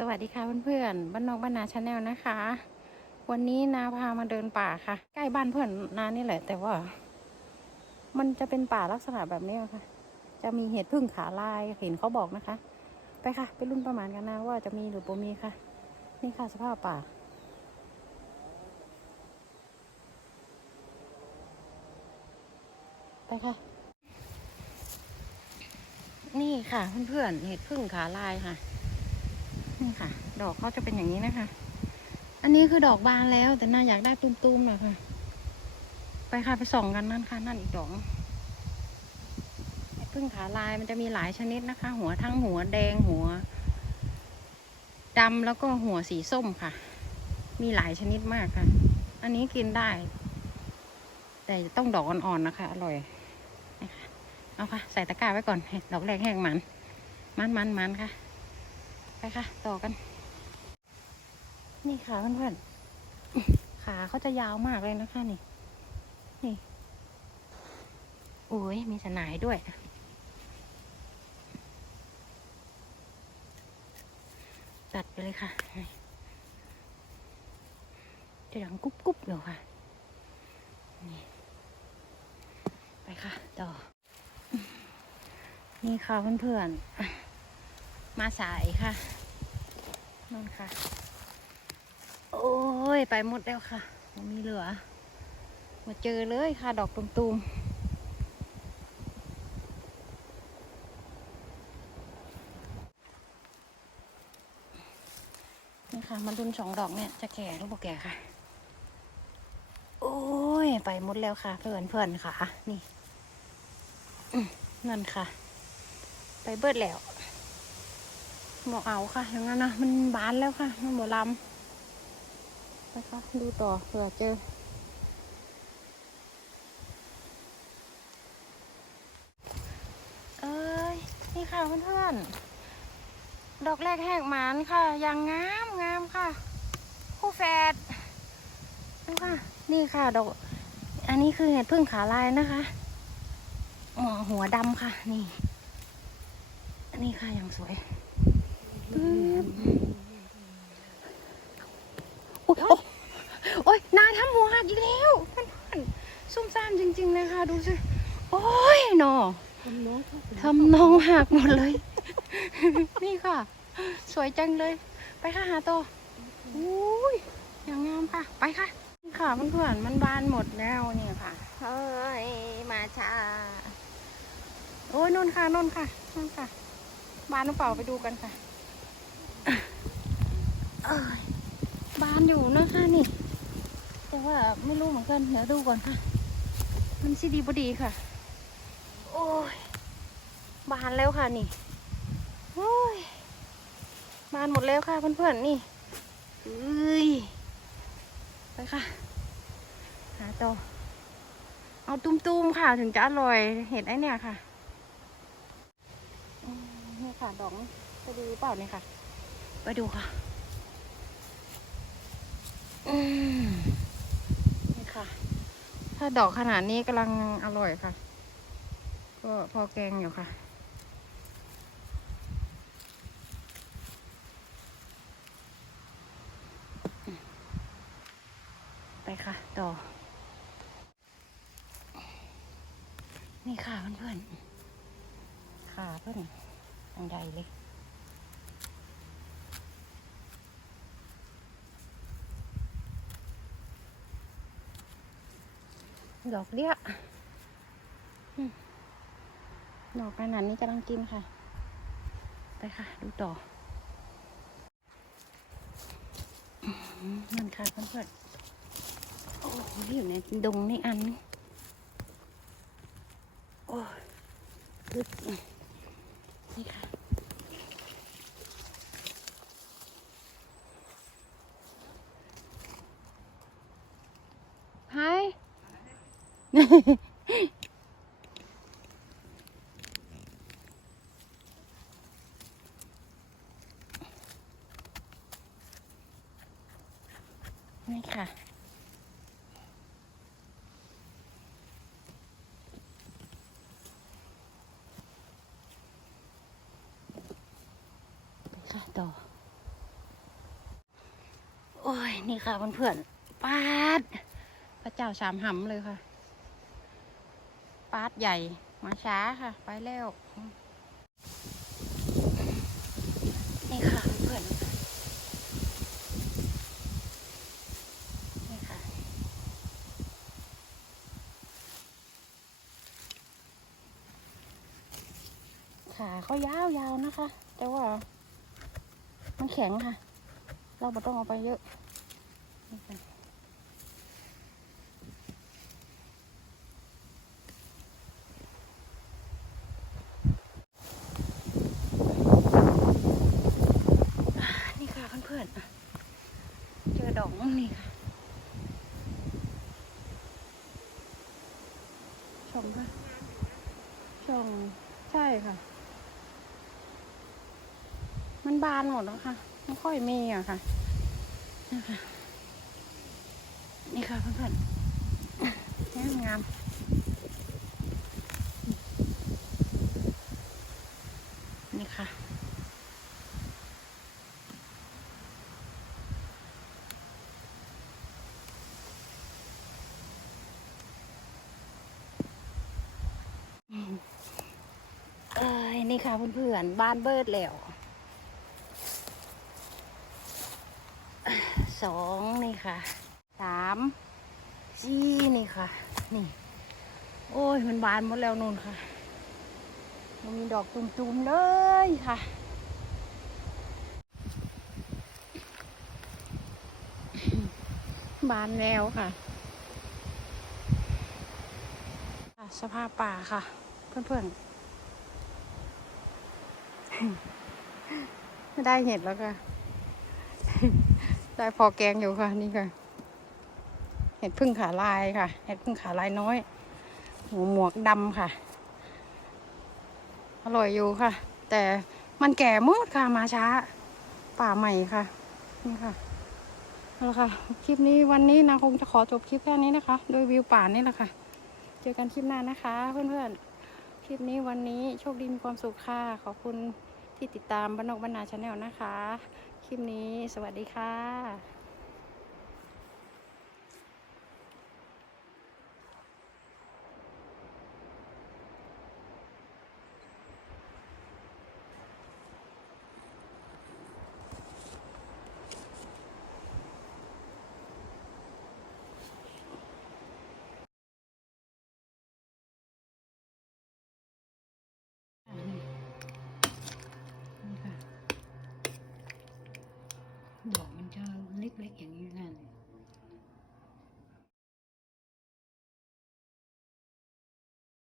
สวัสดีค่ะเพื่อนๆบ้านนอกบ้านนาชาแนลนะคะ วันนี้นาพามาเดินป่าค่ะ ใกล้บ้านเพื่อนนานี่แหละ แต่ว่า มันจะเป็นป่าลักษณะแบบนี้ค่ะ จะมีเห็ดพึ่งขาลายเห็นเขาบอกนะคะ ไปค่ะ ไปรุ่นประมาณกันนะว่าจะมีหรือบ่มีค่ะ นี่ค่ะสภาพป่า ไปค่ะ นี่ค่ะเพื่อนๆเห็ดพึ่งขาลายค่ะ นี่ค่ะ ดอกเขาจะเป็นอย่างนี้นะคะ อันนี้คือดอกบานแล้ว แต่น่าอยากได้ตุ้มๆหน่อยค่ะ ไปค่ะไปส่องกันนั่นค่ะนั่นอีกดอกพึ่งขาลายมันจะมีหลายชนิดนะคะ หัวทั้งหัวแดงหัวดำแล้วก็หัวสีส้มค่ะ มีหลายชนิดมากค่ะ อันนี้กินได้ แต่ต้องดอกอ่อนๆนะคะ อร่อยนะคะเอาค่ะ ใส่ตะกร้าไว้ก่อนดดอกแรกแห้งมัน มันมันมันค่ะ ไปค่ะ ต่อกัน นี่ค่ะเพื่อนๆขาเขาจะยาวมากเลยนะคะนี่ นี่โอ้ยมีสนายด้วยตัดไปเลยค่ะจะดังกุ๊บกุ๊บเดี๋ยวค่ะนี่ไปค่ะ ต่อ นี่ค่ะเพื่อนๆ มาสายค่ะนั่นค่ะ โอ้ย ไปหมดแล้วค่ะม,มีเหลือ มาเจอเลยค่ะ ดอกตุมๆนี่ค่ะมาดุนสองดอกเนี่ยจะแก่หรือเปล่าแก่ค่ะ โอ้ย ไปหมดแล้วค่ะ เพื่อนเพื่อนค่ะ นี่นั่นค่ะ ไปเบิดแล้ว บอกเอาค่ะอย่างนั้นนะมันบานแล้วค่ะมันหมดลำไปค่ะดูต่อเผื่อเจอ เอ้ยนี่ค่ะเพื่อนๆดอกแรกแหกหมานค่ะอย่างงามงามค่ะ คู่แฝดดูค่ะ นี่ค่ะดอก อันนี้คือเห็ดพึ่งขาลายนะคะอ๋อหัวดำค่ะ นี่อันนี้ค่ะอย่างสวย โอ้ยโอ้ยโอ้ยนายทำหัวหักอีกแล้วเพื่อนๆซุ่มซ่ามจริง ๆ เลยค่ะ ดูสิ โอ้ยหนอทำน้องเขาทำน้องหักหมดเลย นี่ค่ะ สวยจังเลย ไปค่ะหาต่ออุ้ยอย่างงามค่ะ ไปค่ะนี่ค่ะเพื่อนๆมันบานหมดแล้วเนี่ยค่ะ เฮ้ย มาช้า โอ้ยนุ่นค่ะนุ่นค่ะนุ่นค่ะ บานหรือเปล่าไปดูกันค่ะเอ้ย บานอยู่นะคะนี่ แต่ว่าไม่รู้เหมือนกันเดี๋ยวดูก่อนค่ะ มันสิดีบดีค่ะ โอ้ย บานแล้วค่ะนี่ โอ้ย บานหมดแล้วค่ะเพื่อนๆนี่เอ้ยไปค่ะ หาต่อเอาตุ้มๆค่ะถึงจะอร่อยเห็ดไอเนี่ยค่ะอืมนี่ค่ะดอกนี้จะดูหรือเปล่าเนี่ยค่ะ ไปดูค่ะ อืมนี่ค่ะ ถ้าดอกขนาดนี้กำลังอร่อยค่ะ ก็พอแกงอยู่ค่ะ ไปค่ะต่อนี่ค่ะเพื่อนๆขาเพื่อนอันใหญ่เลย ดอกเลี้ยดอกขนาดนี้กำลังกินค่ะ ไปค่ะ ดูต่อมนั่นค่ะเพื่อนๆ โอ้ยอยู่ในดงในอัน โอ้ยลึกนี่ค่ะ ไฮ นี่ค่ะไปค่ะต่ออ้ย นี่ค่ะเพื่อนๆปาด พระเจ้าสามหำเลยค่ะ ปาดใหญ่ มาช้าค่ะ ไปแล้ว นี่ค่ะเพื่อนนี่ค่ะ ขาเขายาวๆนะคะ แต่ว่า มันแข็งค่ะ เราไม่ต้องเอาไปเยอะนี่ค่ะอ่านี่ค่ะเพื่อนๆ เจอดอกนี่ค่ะ ชมค่ะชมใช่ค่ะ มันบานหมดแล้วค่ะ ไม่ค่อยมีอะค่ะนี่ค่ะ นี่ค่ะเพื่อนๆงามงามนี่ค่ะ เอ้ย นี่ค่ะเพื่อนๆบ้านเบิดแล้วสองนี่ค่ะสามสี่นี่ค่ะ นี่ โอ้ย มันบานหมดแล้วนู่นค่ะ มันมีดอกตุ่มๆเลยค่ะ บานแล้วค่ะค่ะสภาพป่าค่ะ เพื่อนๆ ไม่ได้เห็ดแล้วค่ะ ได้พอแกงอยู่ค่ะนี่ค่ะ เห็ดพึ่งขาลายค่ะ เห็ดพึ่งขาลายน้อยหัวหมวกดำค่ะ อร่อยอยู่ค่ะ แต่มันแก่มืดค่ะมาช้า ป่าใหม่ค่ะ นี่ค่ะเอาละค่ะ คลิปนี้วันนี้นางคงจะขอจบคลิปแค่นี้นะคะ โดยวิวป่านี่แหละค่ะ เจอกันคลิปหน้านะคะ เพื่อนๆ คลิปนี้วันนี้โชคดีมีความสุขค่ะ ขอบคุณ ที่ติดตามบ้านนอกบ้านนาชาแนลนะคะ คลิปนี้สวัสดีค่ะ like an